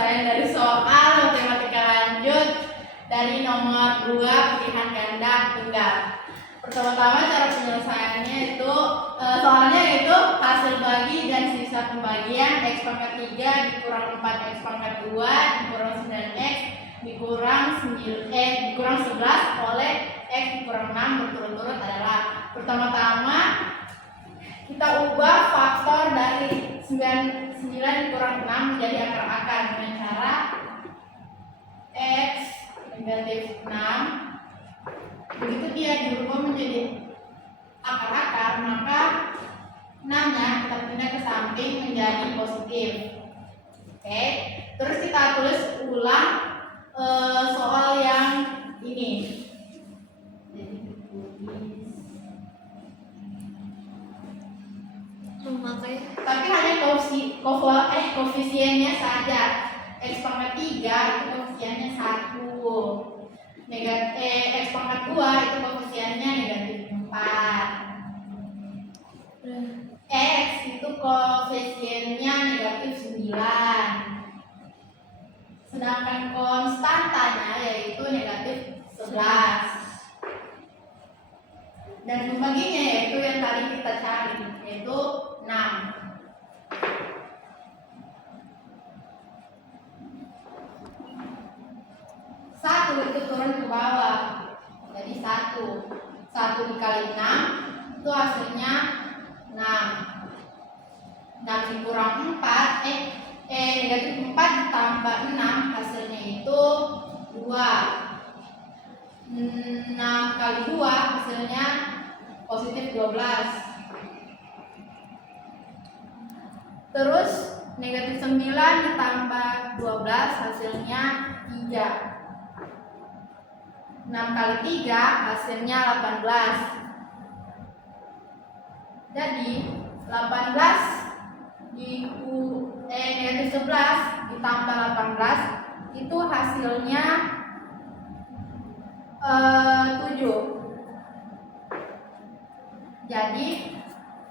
penyelesaian dari soal matematika lanjut dari nomor 2 pilihan ganda tunggal. Pertama-tama cara penyelesaiannya itu soalnya itu hasil bagi dan sisa pembagian x pangkat 3 dikurang 4 x pangkat 2 dikurang 9x dikurang 11 oleh x dikurang 6 berturut-turut adalah pertama-tama kita ubah faktor dari 9 dikurang 6 menjadi akar-akar dengan cara x negatif 6. Begitu dia dirubah menjadi akar-akar, maka 6-nya kita pindah ke samping menjadi positif. Oke, terus kita tulis ulang soal yang ini. Tapi hanya koefisiennya saja. X pangkat 3 itu koefisiennya 1. X pangkat 2 itu koefisiennya negatif 4. X itu koefisiennya negatif 9. Sedangkan konstantanya yaitu negatif 11. Dan pembaginya yaitu yang tadi kita cari, yaitu 6. Satu itu turun ke bawah, jadi 1 dikali 6 itu hasilnya 6. 6 dikurang 4 negatif 4 ditambah 6 hasilnya itu 2. 6 kali 2 hasilnya positif 12. Terus negatif 9 ditambah 12 hasilnya 3. 6 kali 3 hasilnya 18. Jadi 18 negatif 11 ditambah 18 itu hasilnya 7. Jadi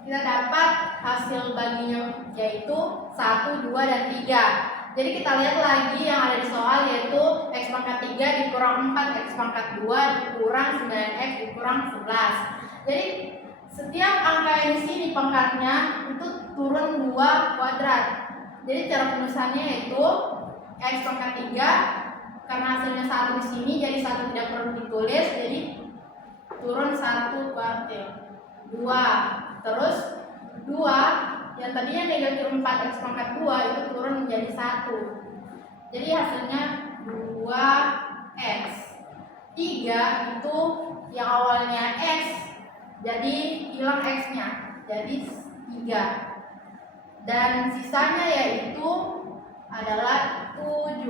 kita dapat hasil baginya yaitu 1, 2, dan 3. Jadi kita lihat lagi yang ada di soal yaitu x pangkat 3 dikurang 4 x pangkat 2 dikurang 9x dikurang 11. Jadi setiap angka yang di sini pangkatnya itu turun 2 kuadrat. Jadi cara penulisannya yaitu x pangkat 3 karena hasilnya 1 di sini jadi 1 tidak perlu ditulis, jadi turun 1 kuartil. 2. Terus 2 yang tadinya negatif 4 x pangkat 2 itu turun menjadi 1. Jadi hasilnya 2x. 3 itu yang awalnya x jadi hilang x-nya jadi 3. Dan sisanya yaitu adalah 7.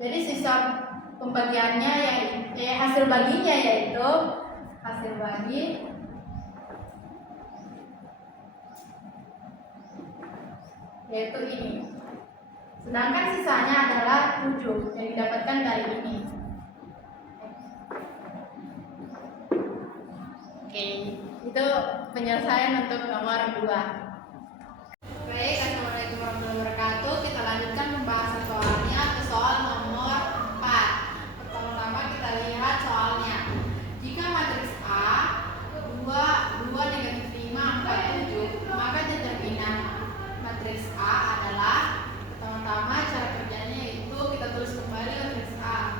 Jadi sisa pembagiannya hasil baginya yaitu hasil bagi yaitu ini. Sedangkan sisanya adalah 7 yang didapatkan dari ini. Oke, itu penyelesaian untuk nomor 2. Baik, assalamualaikum warahmatullahi wabarakatuh. Kita lanjutkan pembahasan soalnya ke soal nomor 4. Pertama-tama kita lihat soalnya. Jika matriks A 2, 2, negatif 5, 4, 7, maka determinan matriks A adalah pertama-tama cara kerjanya itu kita tulis kembali matriks A.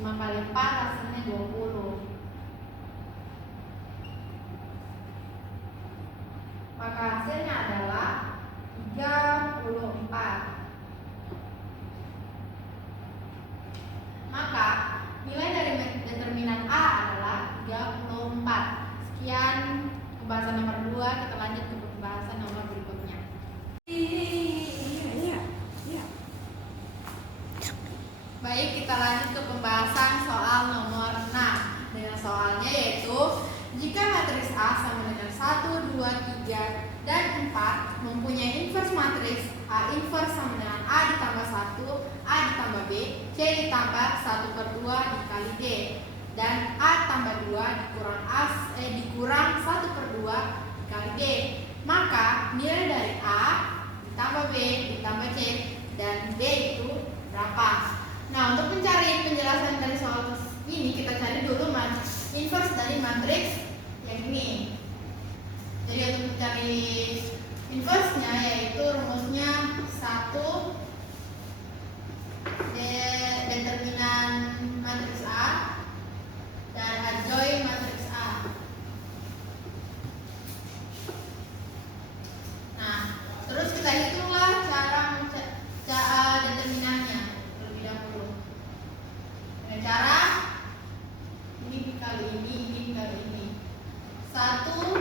5 kali 4 hasilnya 20. Maka hasilnya adalah 34. Maka nilai dari determinan A adalah 34. Sekian pembahasan nomor 2, kita lanjut ke pembahasan nomor berikutnya. Baik, kita lanjut ke pembahasan soal nomor 6. Dengan soalnya yaitu jika matriks A sama dengan 1, 2, 3, dan 4 mempunyai inverse matriks A inverse sama dengan A ditambah 1, A ditambah B, C ditambah 1/2 dikali D, dan A tambah 2 dikurang 1/2 dikali D, maka nilai dari A ditambah B ditambah C dan D itu berapa? Nah, untuk mencari penjelasan dari soal ini, kita cari dulu inverse dari matriks yang ini. Jadi untuk mencari inverse-nya yaitu rumusnya 1 determinan matriks A dan adjoint matriks A. Nah, terus kita hitunglah cara determinannya terlebih dahulu. Dengan cara ini dikali ini dikali ini. 1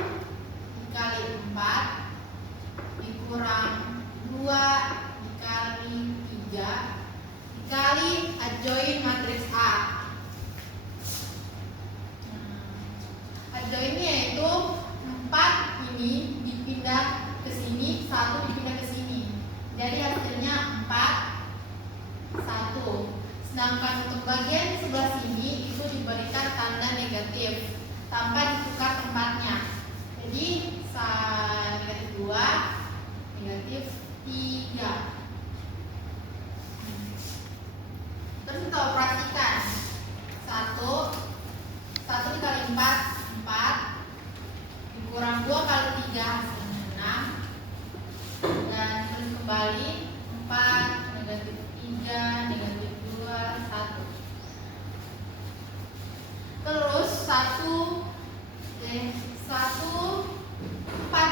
dikali 4 dikurang 2 dikali 3 dikali adjoint matriks A. Adjointnya yaitu 4 ini dipindah ke sini, 1 dipindah ke sini. Jadi hasilnya 4, 1. Sedangkan untuk bagian sebelah sini itu diberikan tanda negatif tanpa ditukar tempatnya. Jadi negatif 2, negatif 3. Terus kita operasikan 1 dikali 4 dikurang 2 kali 3 hasilnya 6, dan terus kembali 4 negatif 3 negatif 2 1. Terus 4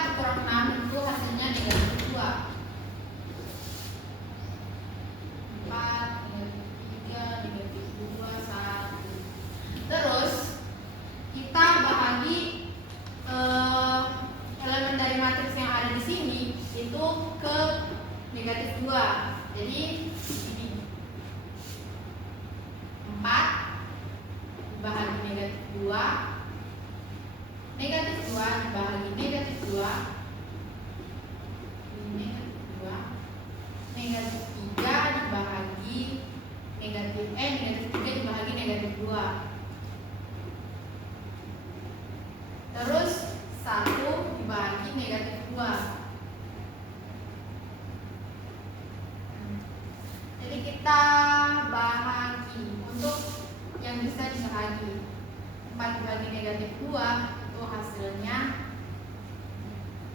dikurang 6 itu hasilnya negatif 2. 4 negatif 3 negatif 2 1. Terus kita bahagi elemen dari matriks yang ada di sini itu ke negatif 2. Jadi ini 4 dibahagi negatif 2, negatif 2 dibahagi negatif 2, negatif 2, negatif 3 dibahagi negatif 3 dibahagi negatif 2. Terus 1 dibagi negatif 2. Jadi kita bahagi untuk yang bisa dibahagi. 4 dibagi negatif 2 itu hasilnya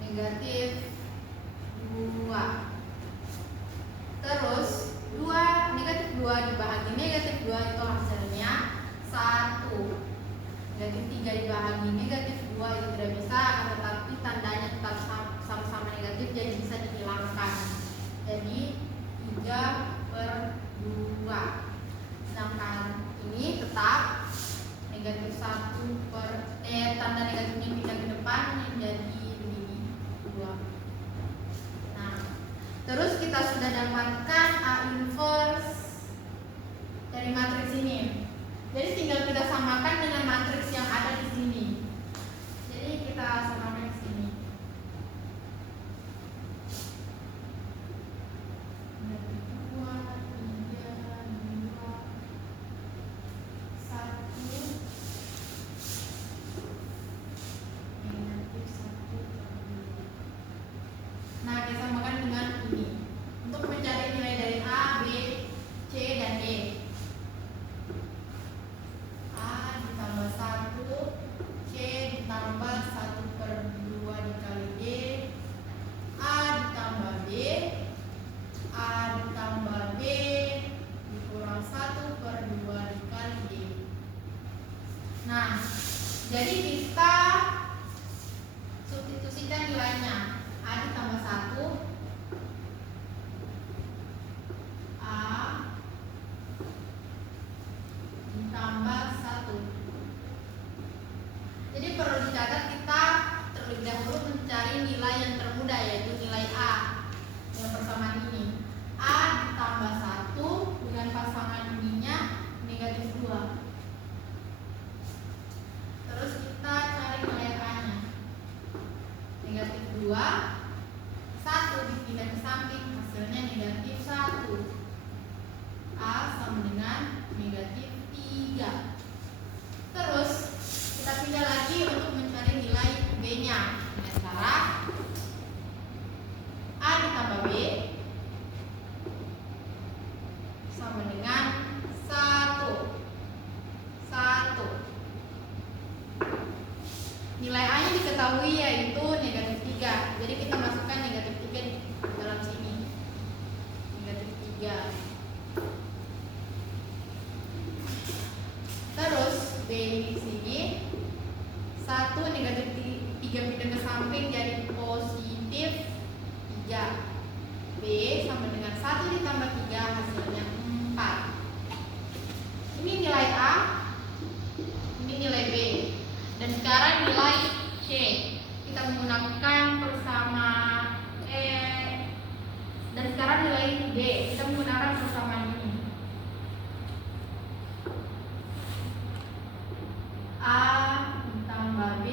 negatif 2. Terus negatif 2 dibahagi negatif 2 itu hasilnya 1. Negatif 3 dibahagi negatif 2 itu tidak bisa, akan tetapi tandanya tetap sama-sama negatif, jadi bisa dihilangkan. Jadi 3/2. Sedangkan ini tetap negatif 1 tanda negatifnya pindah ke depan menjadi begini 2. Nah, terus kita sudah dapatkan A inverse dari matriks ini. Jadi tinggal kita samakan dengan matriks yang ada di sini. Jadi kita samakan di sini. Nah, kita samakan dengan ini untuk mencari nilai dari A, B, C, dan D. A ditambah 1, C ditambah 1/2 dikali D, A ditambah B, A ditambah B dikurang 1/2 dikali D, pindah ke samping, hasilnya negatif 1. A sama dengan negatif 3. Terus kita pindah lagi untuk mencari nilai B-nya dengan cara A ditambah B sama dengan 1. Nilai A nya diketahui yaitu negatif 3. Jadi kita masukkan negatif 3 di dalam sini. Negatif 3. Terus B di sini 1 negatif 3 pindah ke samping jadi positif 3. B sama dengan 1 ditambah 3 hasilnya 4. Ini nilai A, ini nilai B. Dan sekarang nilai C. Kita menggunakan persamaan dan sekarang nilai D. Kita menggunakan persamaan ini. A ditambah B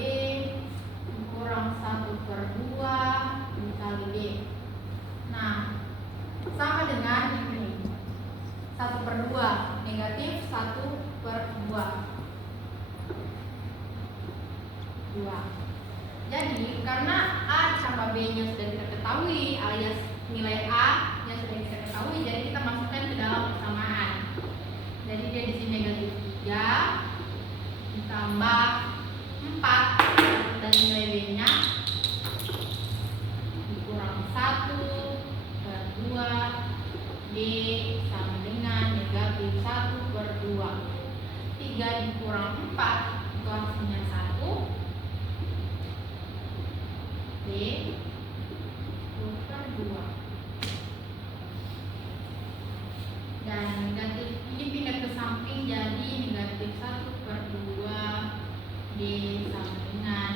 kurang 1/2 dikali D. Nah, sama dengan ini 1/2, negatif 1/2. 2. Jadi karena A sama B nya sudah kita ketahui alias nilai A yang sudah kita ketahui, jadi kita masukkan ke dalam persamaan. Jadi dia di sini negatif 3 ditambah 4 dan nilai B nya dikurang 1/2 D sama dengan negatif 1/2. 3 dikurang 4 itu hasilnya 1. D per 2. Dan negatif ini pindah ke samping jadi negatif 1/2 D sama dengan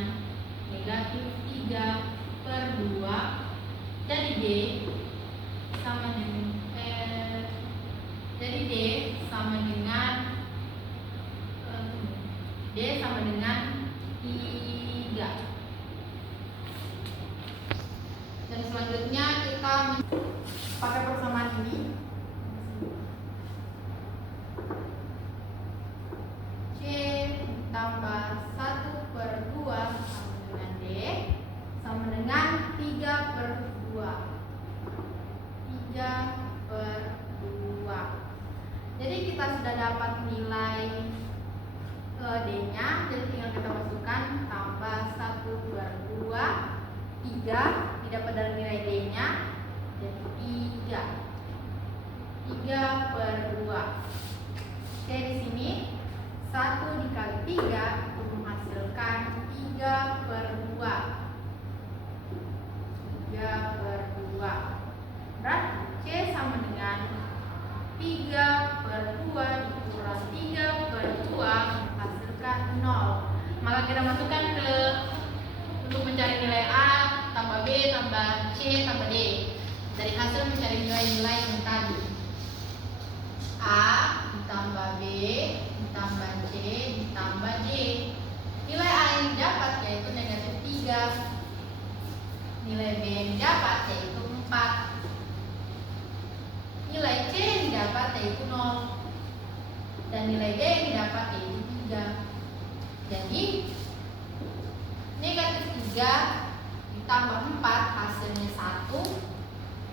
negatif 3/2. Jadi D sama dengan D sama dengan 3. Dan selanjutnya kita pakai persamaan ini. C tambah 1/2 sama dengan D sama dengan 3/2. 3/2. Jadi kita sudah dapat nilai D-nya, jadi tinggal kita masukkan tambah 1/2 3 didapat dari nilai D-nya jadi 3/2. Oke, di sini 1 dikali 3 itu menghasilkan 3/2. 3/2. Berarti C sama dengan 3/2 dikurang 3/2 menghasilkan 0. Maka kita masukkan ke untuk mencari nilai A tambah B tambah C tambah D. Dari hasil mencari nilai-nilai yang tadi. A ditambah B ditambah C ditambah D. Nilai A yang didapat yaitu negatif 3. Nilai B yang didapat yaitu 4. Nilai C yang didapat yaitu 0. Dan nilai D yang didapat yaitu 3. Jadi negatif 3 ditambah 4 hasilnya 1.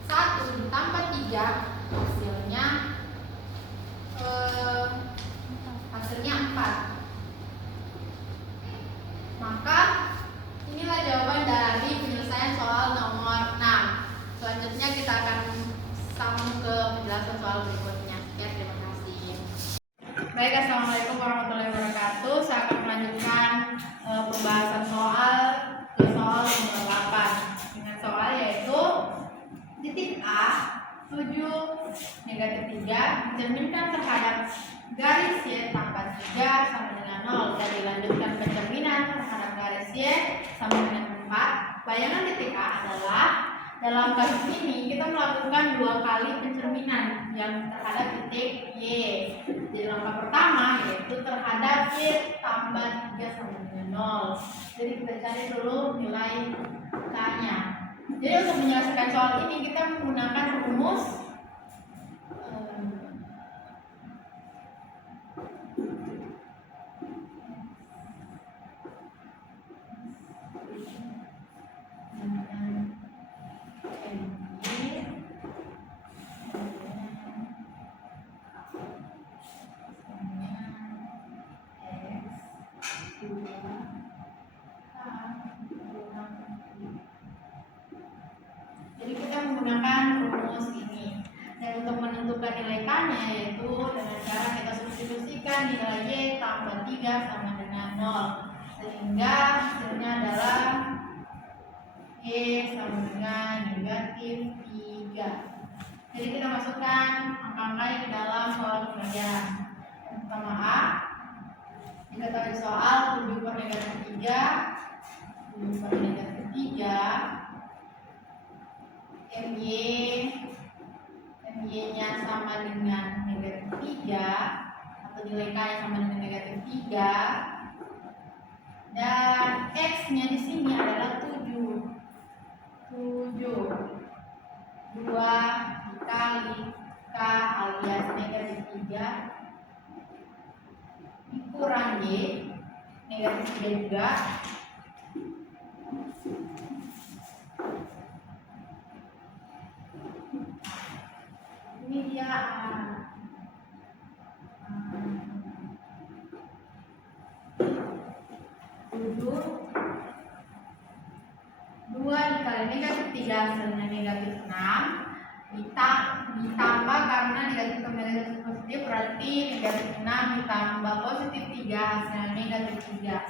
1 ditambah 3 hasilnya 4. Maka inilah jawaban dari penyelesaian soal nomor 6. Selanjutnya kita akan sambung ke penjelasan soal berikutnya. Ya, terima kasih. Baik, assalamualaikum warahmatullahi wabarakatuh. Saya akan melanjutkan pembahasan soal ke soal nomor 8 dengan soal yaitu titik A 7 negatif 3 dicerminkan terhadap garis Y tambah 3 sama dengan 0 dan dilanjutkan pencerminan terhadap garis Y sama dengan 4. Bayangan titik A adalah dalam kasus ini kita melakukan 2 kali pencerminan yang terhadap titik Y. Di langkah pertama yaitu terhadap Y tambah 3 sama dengan 0. Jadi kita cari dulu nilai K-nya. Jadi untuk menyelesaikan soal ini kita menggunakan rumus Jadi kita menggunakan rumus ini. Dan untuk menentukan nilai K-nya yaitu dengan cara kita substitusikan nilai Y tambah 3 sama dengan 0. Sehingga hasilnya adalah Y sama dengan negatif 3. Jadi kita masukkan angka-angka ke dalam soal pengerjaan. Yang pertama A, diketahui soal 7 per negatif 3, 7 per negatif 3, MY-nya sama dengan negatif 3 atau nilai K nya sama dengan negatif 3, dan X-nya di sini adalah 7. 2 dikali K alias negatif 3 dikurang Y negatif 3 juga, ini dia 7 2 dikali negatif 3 hasilnya negatif 6 ditambah karena negatif sama negatif positif berarti negatif 6 ditambah positif 3 hasilnya negatif 3.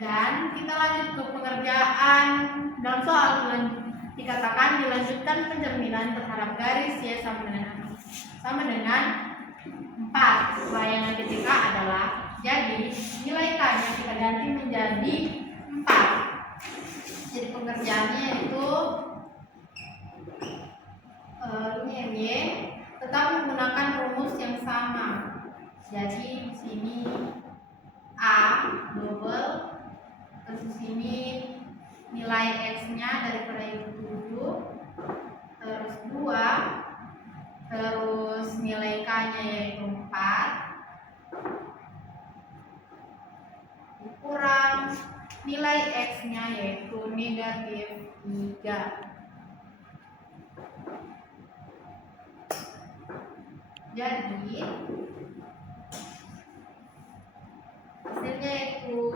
Dan kita lanjut ke pengerjaan. Dalam soal dikatakan dilanjutkan pencerminan terhadap garis Y sama dengan 4. Bayangan titik A adalah, jadi nilai K-nya kita ganti menjadi 4. Jadi pengerjaannya itu ini MY tetap menggunakan rumus yang sama. Jadi di sini A double, terus di sini nilai X-nya daripada itu 7, terus 2, terus nilai K-nya yaitu 4 kurang nilai X-nya yaitu negatif 3. Jadi hasilnya yaitu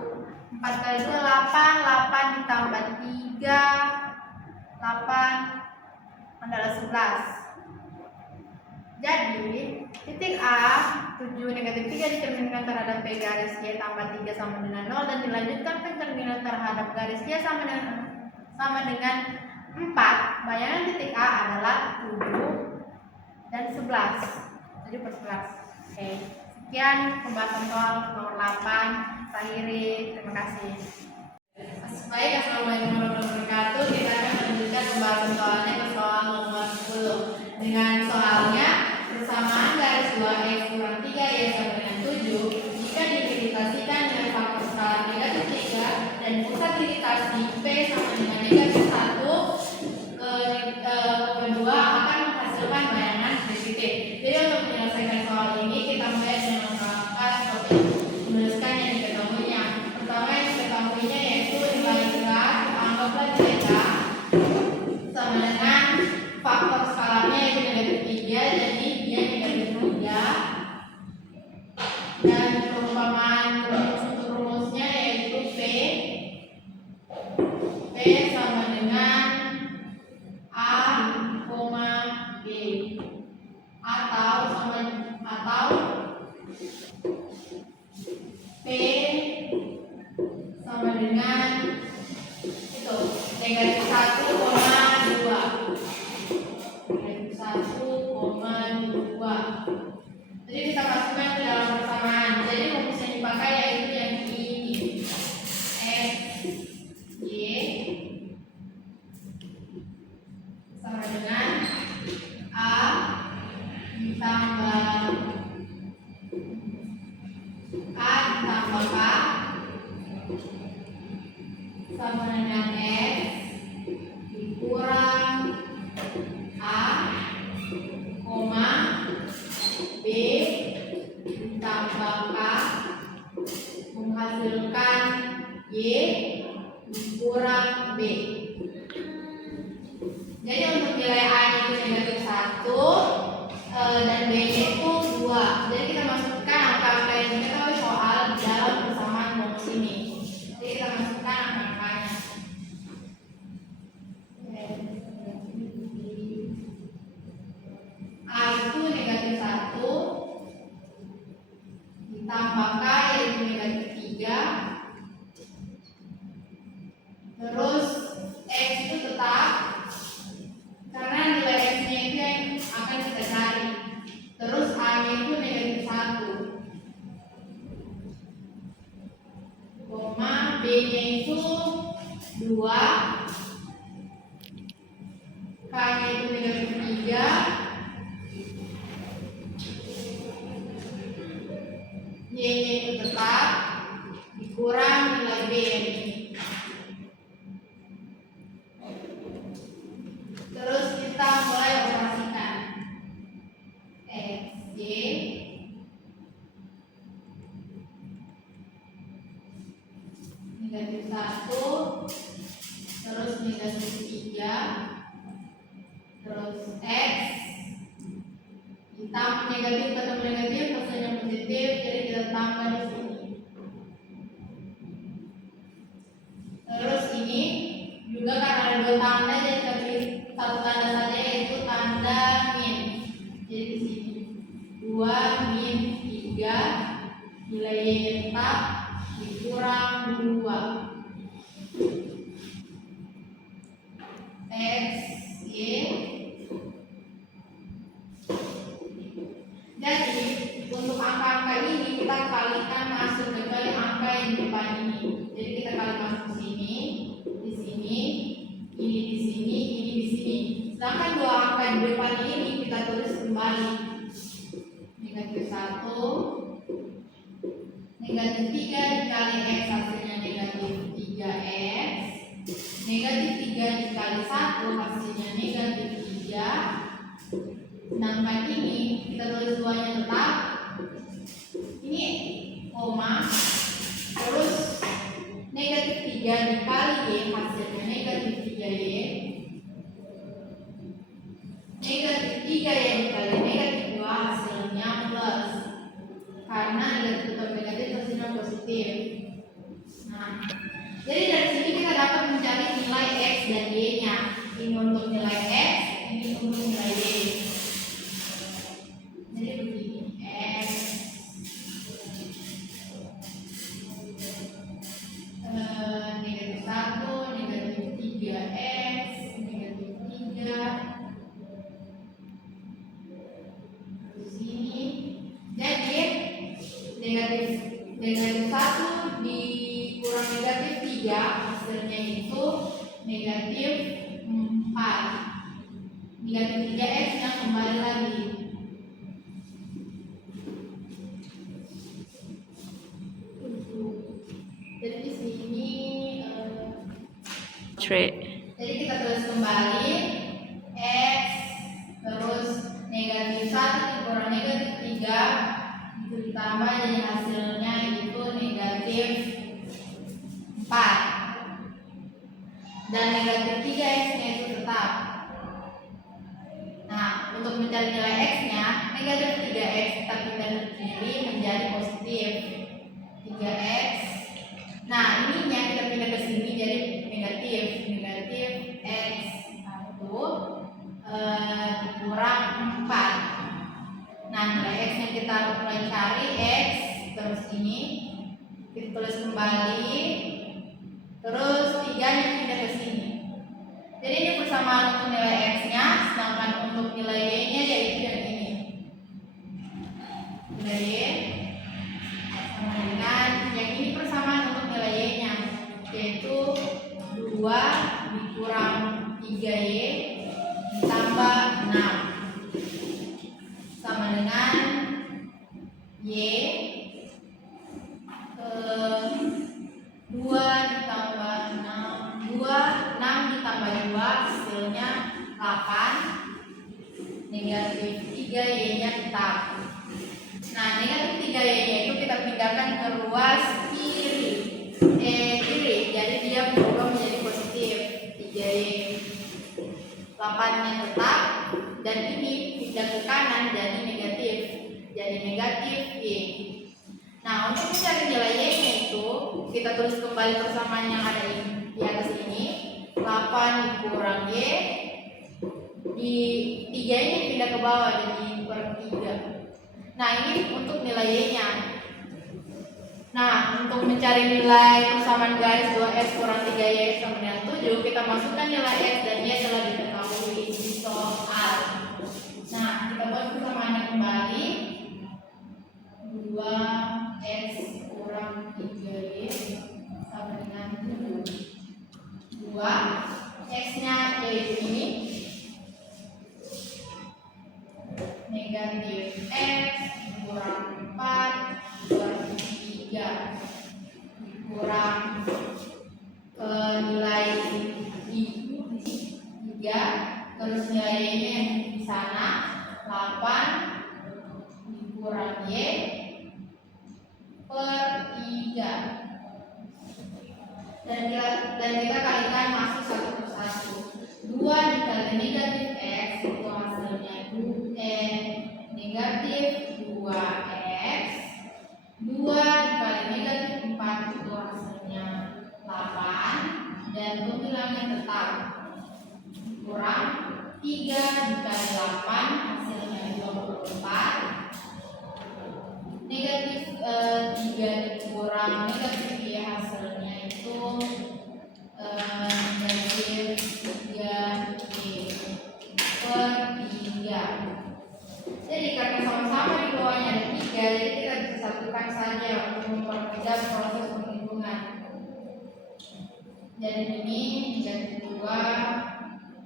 4 kali 2 8, 8 ditambah 3, 8 adalah 11. Jadi titik A 7 negatif 3 dicerminkan terhadap P garis Y tambah 3 sama dengan 0 dan dilanjutkan pencerminan terhadap garis Y sama dengan 4. Bayangan titik A adalah 7 dan 11. 7 per 11. Oke. Sekian pembahasan soal nomor 8. Saya akhiri. Terima kasih. Baik, assalamualaikum warahmatullahi wabarakatuh. Kita akan melanjutkan pembahasan soalnya ke soal nomor 10. Dengan soalnya persamaan garis 2x kurang 3y sama dengan 7 jika diiritasikan dengan faktor skala negatif 3 dan pusat iritasi P sama dengan negatif 1, kedua akan menghasilkan bayangan di titik. Jadi untuk menyelesaikan soal ini kita mulai dengan melakukan topik menuliskan yang diketahuinya. Pertama yang diketahuinya yaitu nilai K, anggaplah nilai K sama dengan faktor skalanya yaitu negatif 3, jadi dia negatif 3. Dan perumpamaan untuk rumusnya yaitu P sama dengan A, B, atau P sama dengan itu negatif 1,2. Negatif 1,2. Jadi kita masukkan ke dalam persamaan. Jadi rumus yang dipakai yaitu yang ini. X, Y sama dengan A ditambah K sama dengan B. Jadi untuk nilai A itu negatif 1 dan B nya itu 2. Jadi kita masukkan angka-angka yang kita tahu soal dalam persamaan rumus ini. Jadi kita masukkan angka-angkanya. A itu negatif 1 ditambah K yaitu negatif 3. Terus X itu tetap karena nilai X nya itu yang akan kita cari. Terus A nya itu negatif 1 koma B nya itu 2, K nya itu negatif 3, Y nya itu tetap dikurang nilai B ini. Terus kita mulai operasikan XY negatif 1 terus negatif 3 terus X ditambah negatif ketemu negatif hasilnya positif, jadi kita tambah di sini. Terus ini juga karena ada dua tanda jadi kita pilih satu tanda saja yaitu tanda min. Jadi di sini 2 min 3 nilai Y tetap dikurang 2 X Y. Jadi untuk angka-angka ini kita kalikan masuk kecuali angka yang di depan ini. Jadi kita kali masuk ke sini, di sini, ini di sini, ini di sini. Sedangkan dua angka di depan ini kita tulis kembali. Negatif 1, negatif 3 dikali X hasilnya negatif 3X. Negatif 3 dikali 1 hasilnya negatif 3. Sedangkan ini kita tulis duanya tetap. Ini koma. Terus negatif 3 dikali Y hasilnya negatif 3Y. Negatif 3Y dikali negatif 2 hasilnya plus. Karena negatif atau negatif hasilnya positif. Nah, jadi dari sini kita dapat mencari nilai X dan Y nya. Ini untuk nilai X, ini untuk nilai Y. Jadi begini, X negatif 1, negatif 3X, negatif 3 di sini. Jadi negatif 1 dikurang negatif 3 hasilnya itu negatif 4. Negatif 3X nya kembali lagi. Jadi di sini jadi kita tulis kembali X terus negatif 1 dikurang negatif 3 itu ditambah jadi hasilnya itu negatif 4 dan negatif 3X nya itu tetap. Nah, untuk mencari nilai X nya negatif 3X kita pindah ke kiri menjadi positif 3X. Nah, ininya kita pindah ke sini jadi negatif X 1 dikurang 4. Nah, nilai X yang kita mulai cari X terus ini kita tulis kembali terus 3 nya pindah ke sini. Jadi ini persamaan untuk nilai X nya, sedangkan untuk nilai Y nya yaitu yang ini. Nilai Y sama dengan yang ini persamaan untuk nilai Y nya yaitu 2 dikurang 3Y ditambah 6 sama dengan Y 2 ditambah 6 ditambah 2 hasilnya 8. Negatif 3Y nya tetap. Nah, negatif 3Y nya itu kita pindahkan ke ruas kiri. Jadi dia berubah menjadi positif. 8-nya tetap, dan ini pindah ke kanan jadi negatif Y. Nah, untuk mencari nilai Y-nya itu kita tulis kembali persamaan yang ada di atas ini. 8 dikurang Y, di 3 ini pindah ke bawah jadi per 3. Nah, ini untuk nilai Y-nya. Nah, untuk mencari nilai persamaan garis 2x kurang 3y sama dengan 7, kita masukkan nilai x dan y telah diketahui di soal. Nah, kita buat persamaannya kembali. 2x kurang 3y sama dengan 7. 2, x-nya yaitu ini, negatif x kurang 4 per 3 kurang nilai I 3, terus nilai Y-nya di sana 8 dikurang Y per 3, dan kita kalikan masuk satu persatu. 2 dikali negatif x itu hasilnya 2 negatif 2x. 2 dikali negatif 4 itu hasilnya 8, dan pembilangnya tetap, kurang 3 dikali 8 hasilnya 24. Negatif 3 dikurang negatif y hasilnya itu negatif 3y per 3. Jadi karena sama-sama di bawahnya ada 3, jadi kita bisa satukan saja untuk mempermudah proses penghitungan. Jadi ini negatif 2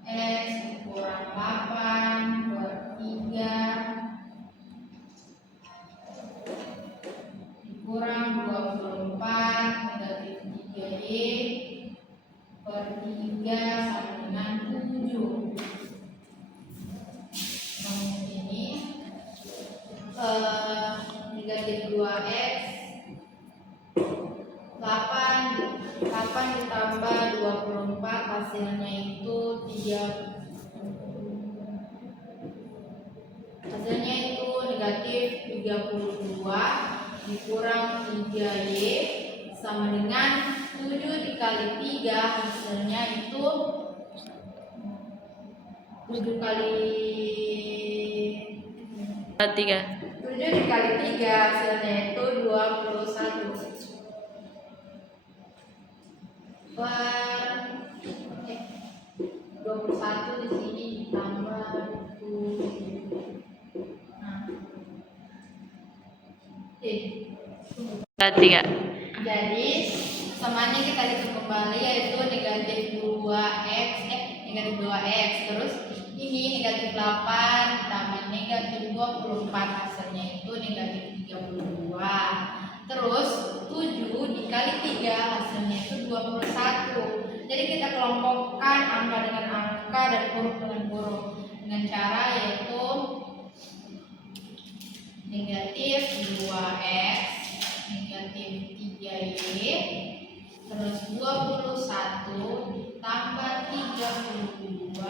x kurang 8 per 3 dikurang 24 negatif 3y per 3 sama dengan 7. Negatif 2x 8 ditambah 24 hasilnya itu 3, hasilnya itu negatif 32 dikurang 3y sama dengan 7 dikali 3 hasilnya itu 7 kali 7 dikali 3 hasilnya itu 21 per 21 di sini ditambah 7. Nah, 3. Jadi samanya kita hitung kembali yaitu negatif 2x terus ini negatif 8 ditambah negatif 24 hasilnya itu negatif 32. Terus 7 dikali 3 hasilnya itu 21. Jadi kita kelompokkan angka dengan angka dan huruf dengan huruf dengan cara yaitu negatif 2x negatif 3y terus 21 ditambah 32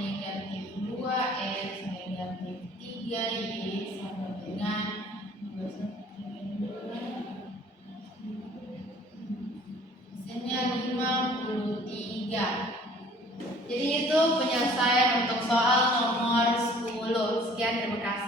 negatif 2x negatif 3y sama dengan hasilnya 53. Jadi itu penyelesaian untuk soal nomor 10. Sekian, terima kasih.